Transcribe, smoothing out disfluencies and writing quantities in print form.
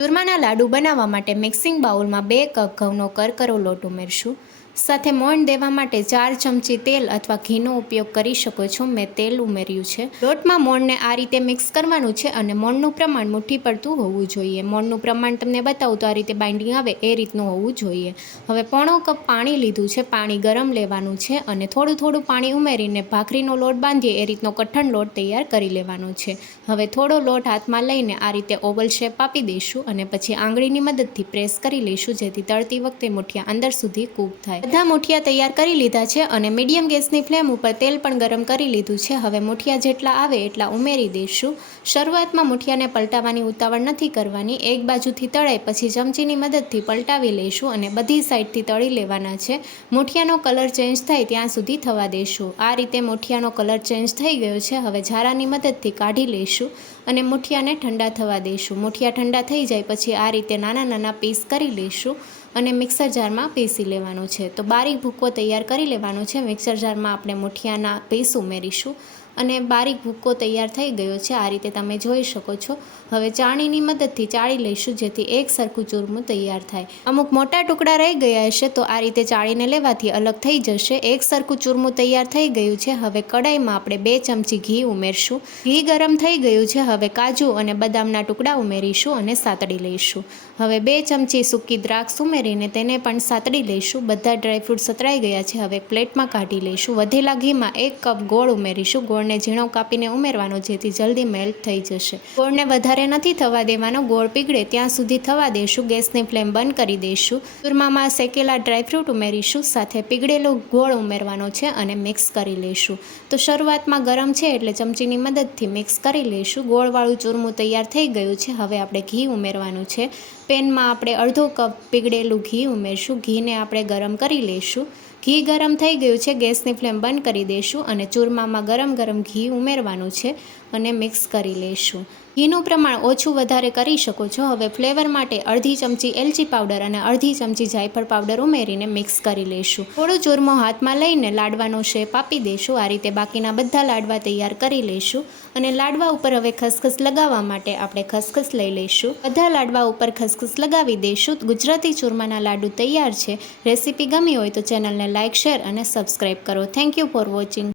ચૂરમાના લાડુ બનાવવા માટે મિક્સિંગ બાઉલમાં 2 કપ ઘઉંનો કરકરો લોટ ઉમેરશું. સાથે મોણ દેવા માટે 4 ચમચી તેલ અથવા ઘીનો ઉપયોગ કરી શકો છો. મેં તેલ ઉમેર્યું છે. લોટમાં મોણને આ રીતે મિક્સ કરવાનું છે અને મોણનું પ્રમાણ મુઠ્ઠી પડતું હોવું જોઈએ. મોણનું પ્રમાણ તમને બતાવું તો આ રીતે બાઇન્ડિંગ આવે એ રીતનું હોવું જોઈએ. હવે પોણો કપ પાણી લીધું છે. પાણી ગરમ લેવાનું છે અને થોડું પાણી ઉમેરીને ભાખરીનો લોટ બાંધીએ એ રીતનો કઠણ લોટ તૈયાર કરી લેવાનો છે. હવે થોડો લોટ હાથમાં લઈને આ રીતે ઓવલ શેપ આપી દઈશું અને પછી આંગળીની મદદથી પ્રેસ કરી લઈશું, જેથી તળતી વખતે મુઠિયા અંદર સુધી કૂક થાય. બધા મુઠિયા તૈયાર કરી લીધા છે અને મીડિયમ ગેસની ફ્લેમ ઉપર તેલ પણ ગરમ કરી લીધું છે. હવે મુઠિયા જેટલા આવે એટલા ઉમેરી દઈશું. શરૂઆતમાં મુઠિયાને પલટાવવાની ઉતાવળ નથી કરવાની. એક બાજુથી તળાય પછી ચમચીની મદદથી પલટાવી લઈશું અને બધી સાઈડથી તળી લેવાના છે. મુઠિયાનો કલર ચેન્જ થાય ત્યાં સુધી થવા દઈશું. આ રીતે મુઠિયાનો કલર ચેન્જ થઈ ગયો છે. હવે ઝારાની મદદથી કાઢી લઈશું અને મુઠિયાને ઠંડા થવા દઈશું. મુઠિયા ઠંડા થઈ જાય પછી આ રીતે નાના પીસ કરી લઈશું અને મિક્સર જારમાં પીસી લેવાનું છે. તો બારીક ભૂકો તૈયાર કરી લેવાનો છે. મિક્સર જારમાં આપણે મુઠિયાના પીસ ઉમેરીશું અને બારીક ભૂકો તૈયાર થઈ ગયો છે. આ રીતે તમે જોઈ શકો છો. હવે ચાળણીની મદદથી ચાળી લઈશું, જેથી એક સરખું ચૂરમું તૈયાર થાય. અમુક મોટા ટુકડા રહી ગયા હશે તો આ રીતે ચાળીને લેવાથી અલગ થઈ જશે. એક સરખું ચૂરમું તૈયાર થઈ ગયું છે. હવે કડાઈમાં આપણે 2 ચમચી ઘી ઉમેરશું. ઘી ગરમ થઈ ગયું છે. હવે કાજુ અને બદામના ટુકડા ઉમેરીશું અને સાતળી લઈશું. હવે 2 ચમચી સૂકી દ્રાક્ષ ઉમેરીને તેને પણ સાતળી લઈશું. બધા ડ્રાયફ્રૂટ સતળાઈ ગયા છે. હવે પ્લેટમાં કાઢી લઈશું. વધેલા ઘીમાં 1 કપ ગોળ ઉમેરીશું. ગોળને ઝીણો કાપીને ઉમેરવાનો, જેથી જલ્દી મેલ્ટ થઈ જશે. ગોળને વધારે નથી થવા દેવાનો. ગોળ પીગળે ત્યાં સુધી થવા દઈશું. ગેસની ફ્લેમ બંધ કરી દઈશું. ચૂરમામાં શેકેલા ડ્રાયફ્રૂટ ઉમેરીશું. સાથે પીગળેલો ગોળ ઉમેરવાનો છે અને મિક્સ કરી લઈશું. તો શરૂઆતમાં ગરમ છે એટલે ચમચીની મદદથી મિક્સ કરી લઈશું. ગોળવાળું ચૂરમું તૈયાર થઈ ગયું છે. હવે આપણે ઘી ઉમેરવાનું છે. પેનમાં આપણે અડધો કપ પીગળેલું ઘી ઉમેરશું. ઘીને આપણે ગરમ કરી લઈશું. ઘી ગરમ થઈ ગયું છે. ગેસની ફ્લેમ બંધ કરી દઈશું અને ચૂરમામાં ગરમ ઘી ઉમેરવાનું છે અને મિક્સ કરી લઈશું. ઘીનું પ્રમાણ ઓછું વધારે કરી શકો છો. હવે ફ્લેવર માટે અડધી ચમચી એલચી પાવડર અને અડધી ચમચી જાયફળ પાવડર ઉમેરીને મિક્સ કરી લઈશું. થોડો ચૂરમો હાથમાં લઈને લાડવાનો શેપ આપી દઈશું. આ રીતે બાકીના બધા લાડવા તૈયાર કરી લઈશું અને લાડવા ઉપર હવે ખસખસ લગાવવા માટે આપણે ખસખસ લઈ લઈશું. બધા લાડવા ઉપર ખસખસ લગાવી દઈશું. ગુજરાતી ચૂરમાના લાડુ તૈયાર છે. રેસીપી ગમી હોય તો ચેનલને લાઇક, શેર અને સબસ્ક્રાઈબ કરો. Thank you for watching.